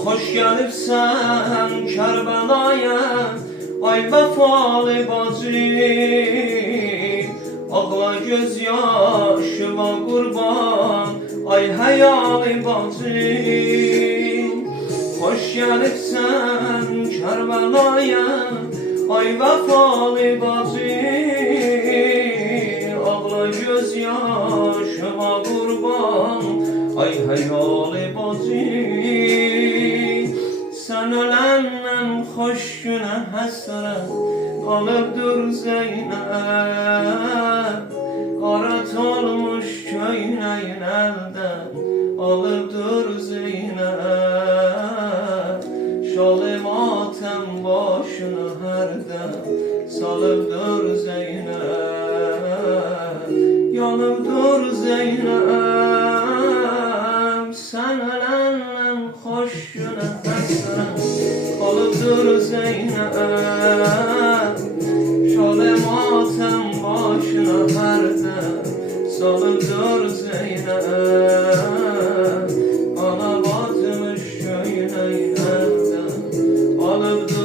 Hoş gəlibsən Kərbəlaya, ay vəfalı bacı. Ağla göz yaşıma qurban, ay həyalı bacı. Hoş gəlibsən Kərbəlaya, ay vəfalı bacı. Ağla göz yaşıma qurban, ay həyalı bacı. Sen öləndən xoş günə həsrət qalıbdır Zeynəb. Qarat olmuş köynəyin əldən alıbdır Zeynəb. Şalı matəm başını hərdən salıbdır Zeynəb. Yanıbdır Zeynəb. Sen öləndən xoş günə qalıbdır Zeynəb. Şalı matəm başına hərdən salıbdır Zeynəb. Ana batmış köynəyin əldən alıbdır